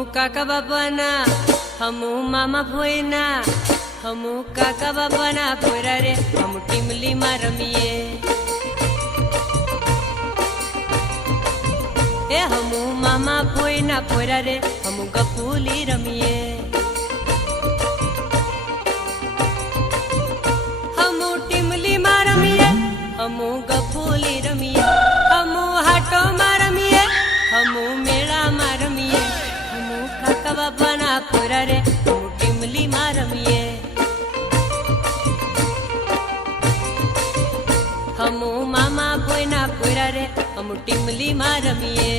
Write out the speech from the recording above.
काका बापाना हमू मामा भोयना हमू काका बापाना पोरा रे हम टीमली में रमीए ए हमू मामा भोयना पोरा रे हम गपूली रमीए हमू टीमली में रमीए हमू गपूली रमीए हमू हाटो में रमीए हमू मेला में रमीए काका बापाना पोरा रे हम टीमली में रमीए हमू मामा भोयना पोरा रे हम टीमली में रमीए।